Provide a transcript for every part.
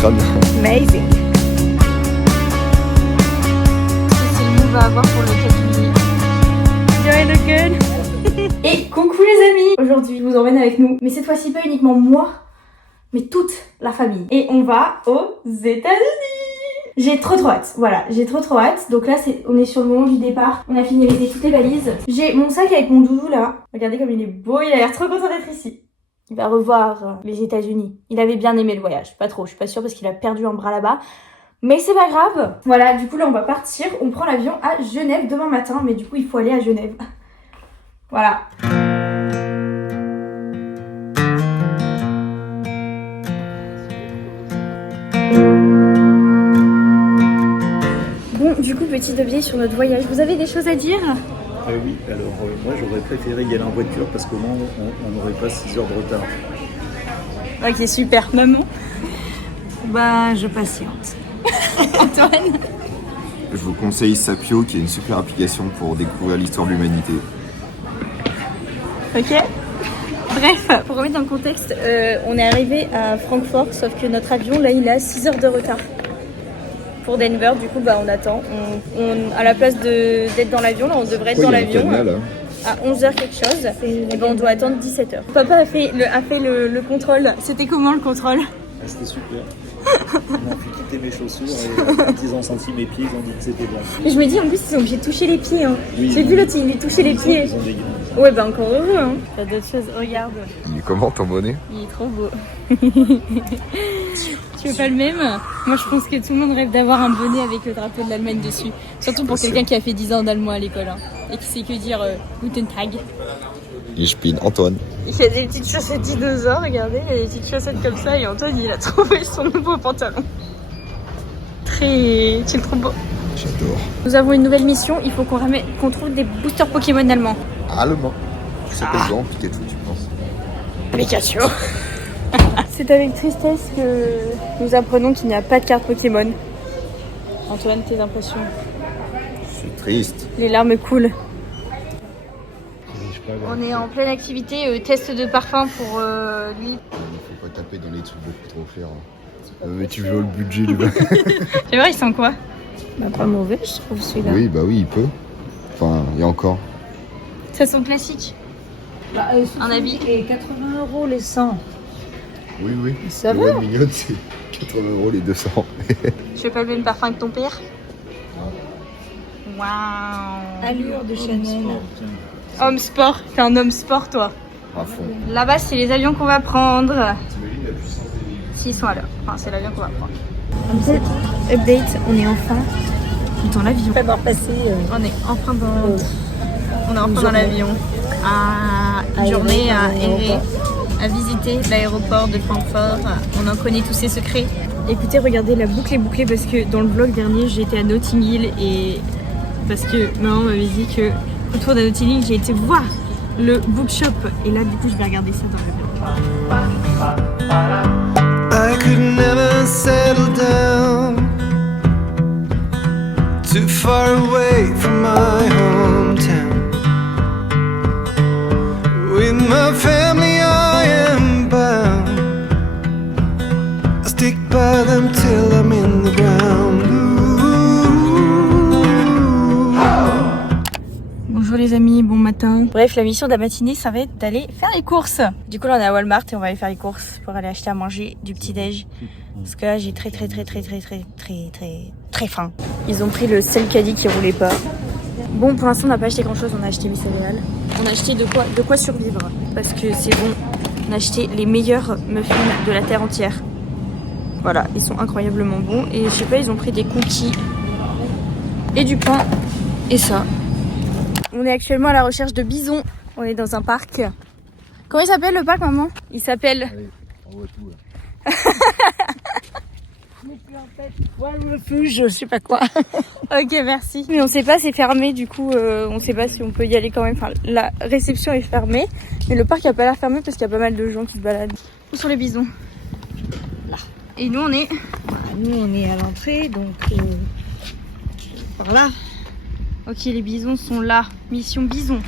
grave bien. Amazing. C'est le move à avoir pour le 4 juillet. Do I look good? Et coucou les amis. Aujourd'hui, je vous emmène avec nous. Mais cette fois-ci, pas uniquement moi, mais toute la famille. Et on va aux États-Unis. J'ai trop hâte, voilà, j'ai trop hâte. Donc là, on est sur le moment du départ. On a finalisé toutes les valises. J'ai mon sac avec mon doudou là. Regardez comme il est beau, il a l'air trop content d'être ici. Il va revoir les États-Unis. Il avait bien aimé le voyage, pas trop, je suis pas sûre parce qu'il a perdu un bras là-bas. Mais c'est pas grave. Voilà, du coup là on va partir. On prend l'avion à Genève demain matin, mais du coup il faut aller à Genève. Voilà. Bon, du coup, petit update sur notre voyage. Vous avez des choses à dire? Oui, alors moi j'aurais préféré y aller en voiture parce qu'au moins on n'aurait pas 6 heures de retard. Ok, super. Maman? Bah, je patiente. Antoine? Je vous conseille Sapio, qui est une super application pour découvrir l'histoire de l'humanité. Ok. Bref, pour remettre dans le contexte, on est arrivé à Francfort, sauf que notre avion, là, il a 6 heures de retard. Pour Denver, du coup, bah, on attend. À la place d'être dans l'avion, là, on devrait être dans l'avion à 11h quelque chose. Et ben, on doit attendre 17h. Papa a fait le contrôle. C'était comment le contrôle? Ah, c'était super. Ils m'ont fait quitter mes chaussures et quand ils ont senti mes pieds, ils ont dit que c'était bon. Mais je me dis, en plus, ils sont obligés de toucher les pieds. Hein. Oui, j'ai vu l'autre, il touchait les pieds. Ils ont des grains. Ouais, bah encore heureux. Hein. Il y a d'autres choses, regarde. Il est comment ton bonnet? Il est trop beau. Tu veux pas le même? Moi je pense que tout le monde rêve d'avoir un bonnet avec le drapeau de l'Allemagne dessus. Surtout pour quelqu'un qui a fait 10 ans d'allemand à l'école hein, et qui sait que dire Guten Tag. Ich bin Antoine. Il y a des petites chaussettes dinosaures, regardez, il y a des petites chaussettes comme ça et Antoine il a trouvé son nouveau pantalon. Tu es trop beau. J'adore. Nous avons une nouvelle mission, il faut qu'on trouve des boosters Pokémon allemands. Allemand. Ça s'appelle comment Pikachu, tu penses? Pikachu. C'est avec tristesse que nous apprenons qu'il n'y a pas de carte Pokémon. Antoine, tes impressions? C'est triste. Les larmes coulent. On est en pleine activité, test de parfum pour lui. Faut pas taper dans les trucs beaucoup trop chers. Mais tu veux le budget du bas. C'est vrai, il sent quoi? Bah pas mauvais, je trouve celui-là. Oui, bah oui, il peut. Enfin, et encore. Ça sent classique. Bah, un habit. Et 80 € les 100. Oui, oui. Ça ouais, va mignonne, c'est 80 € les 200. Tu veux pas le même parfum que ton père? Waouh. Allure de Chanel. Homme sport, t'es un homme sport toi. À fond. Là-bas c'est les avions qu'on va prendre. T'imagines la puissance des... S'ils sont à l'heure. Enfin c'est l'avion qu'on va prendre. Update, on est enfin dans l'avion. Avoir passé On est enfin dans l'avion. À une journée à errer, à visiter l'aéroport de Francfort. On en connaît tous ses secrets. Écoutez, regardez, la boucle est bouclée parce que dans le vlog dernier, j'étais à Notting Hill et parce que maman m'avait dit que autour de Notting Hill, j'ai été voir le bookshop et là, du coup, je vais regarder ça dans l'avion. I could never settle down too far away from my hometown. With my family I am bound. I stick by them till I'm in the ground. Bonjour les amis, bon matin. Bref, la mission de la matinée, ça va être d'aller faire les courses. Du coup, là, on est à Walmart et on va aller faire les courses pour aller acheter à manger du petit-déj. Parce que là, j'ai très faim. Ils ont pris le sel caddie qui roulait pas. Bon, pour l'instant, on n'a pas acheté grand-chose. On a acheté mes céréales. On a acheté de quoi survivre. Parce que c'est bon. On a acheté les meilleurs muffins de la terre entière. Voilà, ils sont incroyablement bons. Et je sais pas, ils ont pris des cookies et du pain et ça. On est actuellement à la recherche de bisons. On est dans un parc. Comment il s'appelle le parc, maman? Il s'appelle... Allez, on voit tout là. Ouais, refuge, je sais pas quoi. Ok, merci. Mais on sait pas, c'est fermé, du coup, on sait pas si on peut y aller quand même. Enfin, la réception est fermée, mais le parc a pas l'air fermé parce qu'il y a pas mal de gens qui se baladent. Où sont les bisons? Là. Et nous, on est... Nous, on est à l'entrée, donc par là. Ok, les bisons sont là. Mission bison.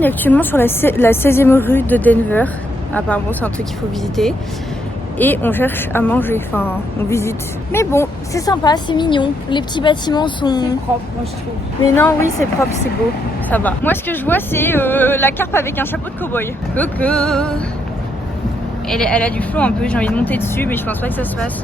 On est actuellement sur la 16e rue de Denver. Apparemment c'est un truc qu'il faut visiter. Et on cherche à manger, enfin on visite. Mais bon, c'est sympa, c'est mignon. Les petits bâtiments sont... C'est propre, moi je trouve. Mais non, oui c'est propre, c'est beau, ça va. Moi ce que je vois c'est la carpe avec un chapeau de cow-boy. Coucou. Elle a du flot un peu, j'ai envie de monter dessus mais je pense pas que ça se fasse.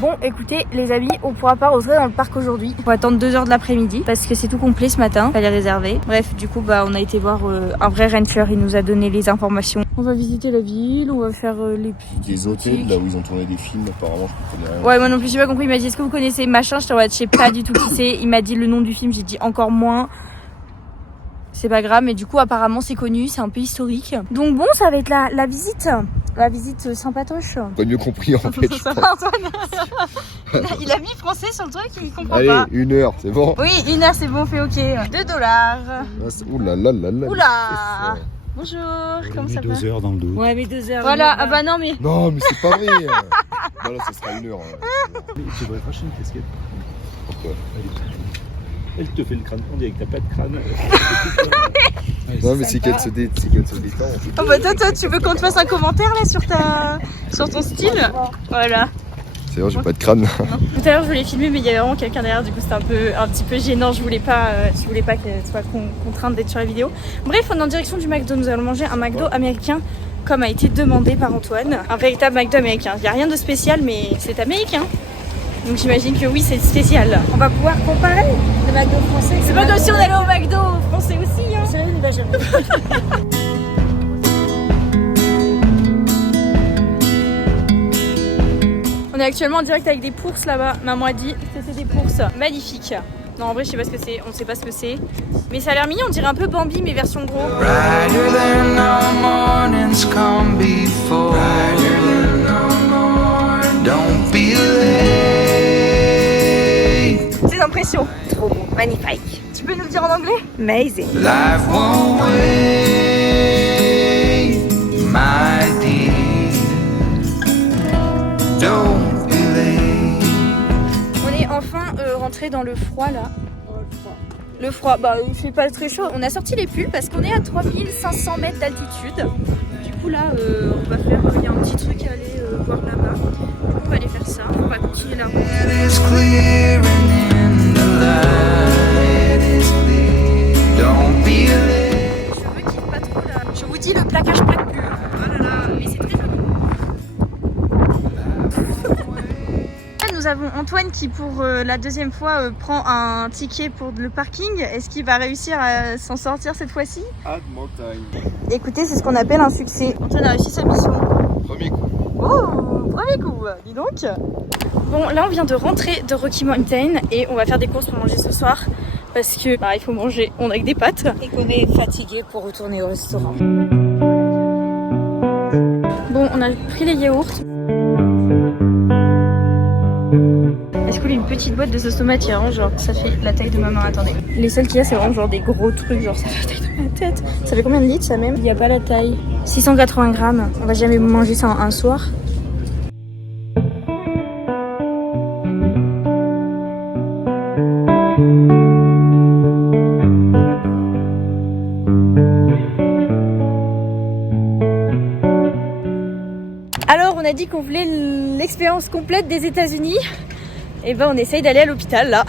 Bon, écoutez les amis, on pourra pas rentrer dans le parc aujourd'hui. On va attendre 2h de l'après-midi parce que c'est tout complet ce matin, fallait réserver. Bref, du coup on a été voir un vrai rancher, il nous a donné les informations. On va visiter la ville, on va faire les Des hôtels, là où ils ont tourné des films, apparemment, je connais rien. Ouais, moi non plus j'ai pas compris, il m'a dit est-ce que vous connaissez machin, je sais pas du tout qui c'est. Il m'a dit le nom du film, j'ai dit encore moins. C'est pas grave, mais du coup apparemment c'est connu, c'est un peu historique. Donc bon, ça va être la visite. La visite sympatoche. Pas mieux compris en fait. Ça va Antoine. Il a mis français sur le truc, il comprend Allez, pas. 1 heure, c'est bon. Oui, 1 heure c'est bon, on fait ok. $2. Oula là là là. Oula. Bonjour, comment ça va? 2 heures dans le dos. Ouais, mais 2 heures. Voilà, ah bah non mais... Non mais c'est pas vrai. Voilà, ça sera 1 heure. Tu devrais racheter une casquette. Pourquoi? Elle te fait le crâne, on dirait que t'as pas de crâne. Non mais c'est qu'elle se détend. Oh bah toi tu veux qu'on te fasse un commentaire là sur ton style? Voilà. C'est vrai, j'ai pas de crâne. Tout à l'heure je voulais filmer mais il y avait vraiment quelqu'un derrière, du coup c'était un petit peu gênant, je voulais pas qu'elle soit contrainte d'être sur la vidéo. Bref, on est en direction du McDo, nous allons manger un McDo américain comme a été demandé par Antoine. Un véritable McDo américain, il n'y a rien de spécial mais c'est américain. Donc j'imagine que oui c'est spécial. On va pouvoir comparer. Le McDo français. C'est pas comme si on allait au McDo français aussi hein. C'est une Benjamin. On est actuellement en direct avec des pources là-bas. Maman a dit que c'était des pources magnifiques. Non, en vrai, je sais pas ce que c'est. On sait pas ce que c'est. Mais ça a l'air mignon. On dirait un peu Bambi, mais version gros. Brighter than our mornings come before. Brighter than our morning. Don't be late. Ces impressions. Trop beau. Magnifique. Tu peux nous le dire en anglais? Amazing. Life won't wait, my dear. Don't be late. On est enfin rentré dans le froid là. Le froid, bah il fait pas très chaud. On a sorti les pulls parce qu'on est à 3500 mètres d'altitude. Du coup là, on va faire, il y a un petit truc à aller voir là-bas. On va aller faire ça, on va continuer la route. It's clear and in the light is clear. Don't be late. Je me kiffe pas trop là. Je vous dis le plaquage plaque plus. Oh là là, mais c'est très joli. Nous avons Antoine qui pour la deuxième fois prend un ticket pour le parking. Est-ce qu'il va réussir à s'en sortir cette fois-ci? Add more time. Écoutez, c'est ce qu'on appelle un succès. Antoine a réussi sa mission. Premier coup. Oh, premier coup, dis donc. Bon, là on vient de rentrer de Rocky Mountain et on va faire des courses pour manger ce soir. Parce que il faut manger, on a que des pâtes. Et qu'on est fatigué pour retourner au restaurant. Bon, on a pris les yaourts. Est-ce qu'il y a une petite boîte de sauce tomate, genre ça fait la taille de ma main, attendez. Les seuls qu'il y a c'est vraiment genre des gros trucs, genre ça fait la taille de ma tête. Ça fait combien de litres ça même? Il n'y a pas la taille. 680 grammes, on va jamais manger ça en un soir. Alors on a dit qu'on voulait l'expérience complète des États-Unis. Et ben on essaye d'aller à l'hôpital là.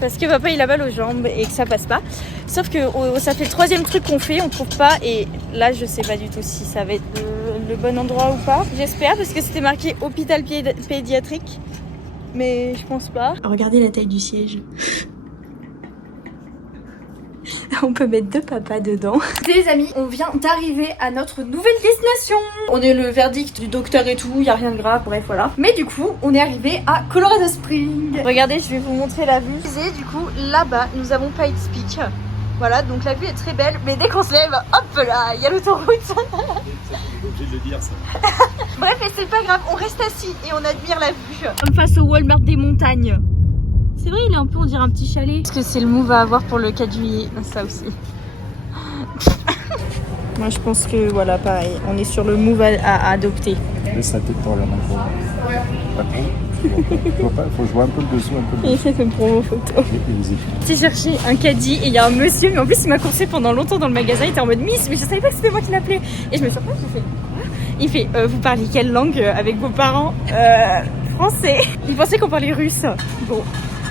Parce que papa il a mal aux jambes et que ça passe pas. Sauf que ça fait le 3e truc qu'on fait, on trouve pas. Et là je sais pas du tout si ça va être le bon endroit ou pas. J'espère parce que c'était marqué hôpital pédiatrique. Mais je pense pas. Regardez la taille du siège. On peut mettre 2 papas dedans. Les amis, on vient d'arriver à notre nouvelle destination. On est le verdict du docteur et tout, il y a rien de grave, bref voilà. Mais du coup, on est arrivé à Colorado Springs. Regardez, je vais vous montrer la vue. Du coup, là-bas, nous avons Pikes Peak. Voilà, donc la vue est très belle, mais dès qu'on se lève, hop là, il y a l'autoroute. On est obligé de le dire ça. Bref, mais c'est pas grave, on reste assis et on admire la vue. Comme face au Walmart des montagnes. C'est vrai, il est un peu, on dirait un petit chalet. Est-ce que c'est le move à avoir pour le 4 juillet? Ça aussi. Moi je pense que voilà, pareil, on est sur le move à adopter. Laisse la tête pour aller en impro. Pas trop. Faut jouer un peu le dessous, un peu le Et dessous. c'est fait pour vos photos. Et les épaules. J'ai cherché un caddie et il y a un monsieur, mais en plus il m'a coursé pendant longtemps dans le magasin, il était en mode Miss, mais je savais pas que c'était moi qui l'appelais. Et je me suis dit, j'ai fait quoi? Il fait, vous parlez quelle langue avec vos parents? Français. Il pensait qu'on parlait russe. Bon,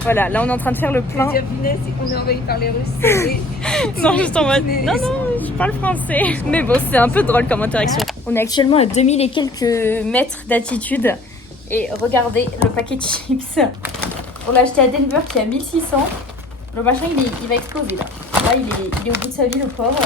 voilà, là on est en train de faire le plein. On est envahi par les Russes. Non, juste en mode, non, je parle français. Mais bon, c'est un peu drôle comme interaction. On est actuellement à 2000 et quelques mètres d'altitude. Et regardez le paquet de chips. On l'a acheté à Denver qui est à 1600. Le machin, il va exploser là. Là, il est au bout de sa vie, le pauvre.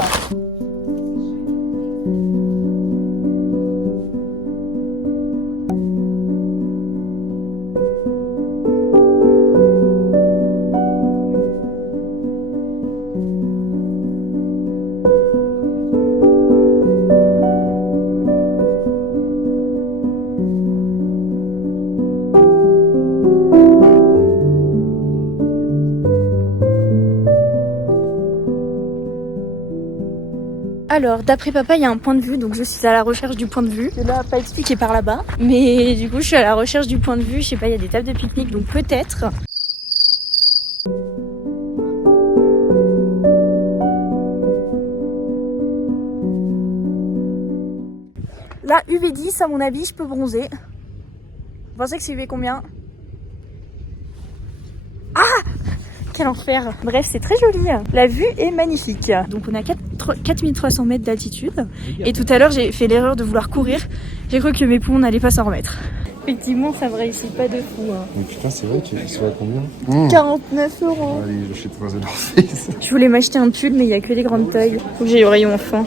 Alors, d'après papa, il y a un point de vue, donc je suis à la recherche du point de vue. Je l'ai pas expliqué par là-bas. Mais du coup, je suis à la recherche du point de vue. Je sais pas, il y a des tables de pique-nique, donc peut-être. Là, UV10, à mon avis, je peux bronzer. Vous pensez que c'est UV combien? Ah! Quel enfer! Bref, c'est très joli. La vue est magnifique. Donc on a 4300 mètres d'altitude. Et tout à l'heure, j'ai fait l'erreur de vouloir courir. J'ai cru que mes poumons n'allaient pas s'en remettre. Effectivement, ça me réussit pas de fou. Mais putain, c'est vrai, ils sont à combien? 49 €. Allez, j'achète 3 €. Je voulais m'acheter un pull, mais il n'y a que des grandes tailles. Faut que j'aille au rayon enfant.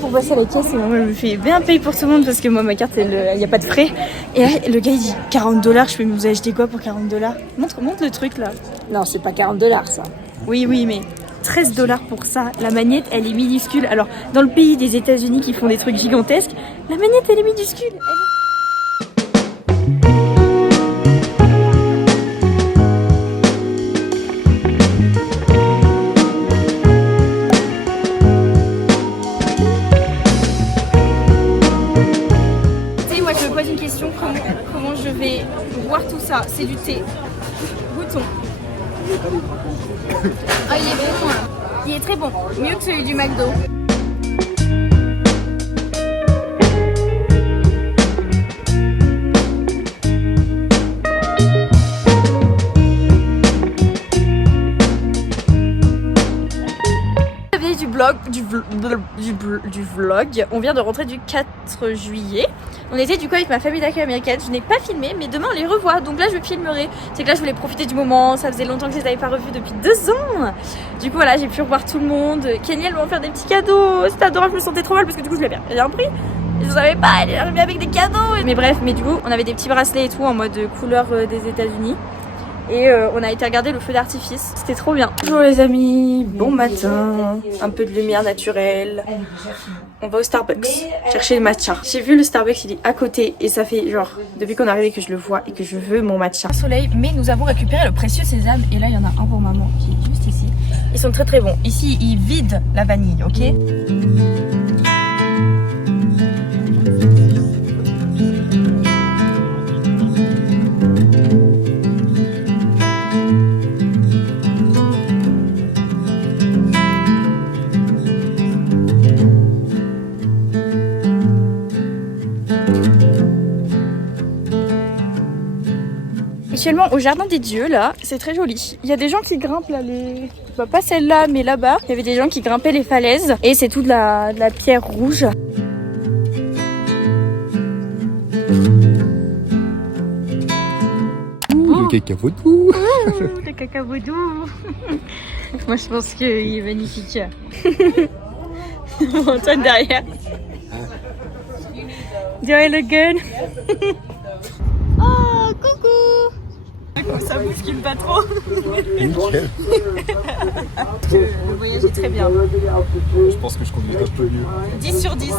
Pour passer à la caisse, maman me fait bien payer pour tout le monde parce que moi, ma carte, il n'y a pas de frais. Et là, le gars, il dit 40 $. Je fais, mais vous avez acheté quoi pour 40 $? Montre le truc là. Non, c'est pas 40 $ ça. Oui, mais 13 $ pour ça. La manette, elle est minuscule. Alors, dans le pays des États-Unis qui font des trucs gigantesques, la manette, elle est minuscule. Comment je vais boire tout ça? C'est du thé. Goûtons. Ah, il est bon. Il est très bon. Mieux que celui du McDo. Du vlog. On vient de rentrer du 4 juillet. On était du coup avec ma famille d'accueil américaine. Je n'ai pas filmé, mais demain on les revoit. Donc là je filmerai. C'est que là je voulais profiter du moment. Ça faisait longtemps que je les avais pas revus depuis 2 ans. Du coup voilà, j'ai pu revoir tout le monde. Kenny, elle m'a offert des petits cadeaux. C'était adorable, je me sentais trop mal parce que du coup je l'avais rien pris. Je savais pas, elle est arrivée avec des cadeaux. Mais bref, mais du coup on avait des petits bracelets et tout en mode couleur des États-Unis. Et on a été regarder le feu d'artifice. C'était trop bien. Bonjour les amis, bon matin. Un peu de lumière naturelle. On va au Starbucks chercher le matcha. J'ai vu le Starbucks, il est à côté. Et ça fait genre, depuis qu'on est arrivé que je le vois et que je veux mon matcha. Soleil, mais nous avons récupéré le précieux sésame. Et là il y en a un pour maman qui est juste ici. Ils sont très très bons. Ici ils vident la vanille, ok? Actuellement au jardin des dieux là, c'est très joli. Il y a des gens qui grimpent là, bah, pas celle-là mais là-bas. Il y avait des gens qui grimpaient les falaises et c'est tout de la pierre rouge. Le cacavodou. Le cacavodou. Moi je pense qu'il est magnifique. Antoine derrière. Dirait le gun. Oh coucou. Ça bouscule pas trop. Nickel. Le voyage est très bien. Je pense que je conduis un peu mieux. 10 sur 10.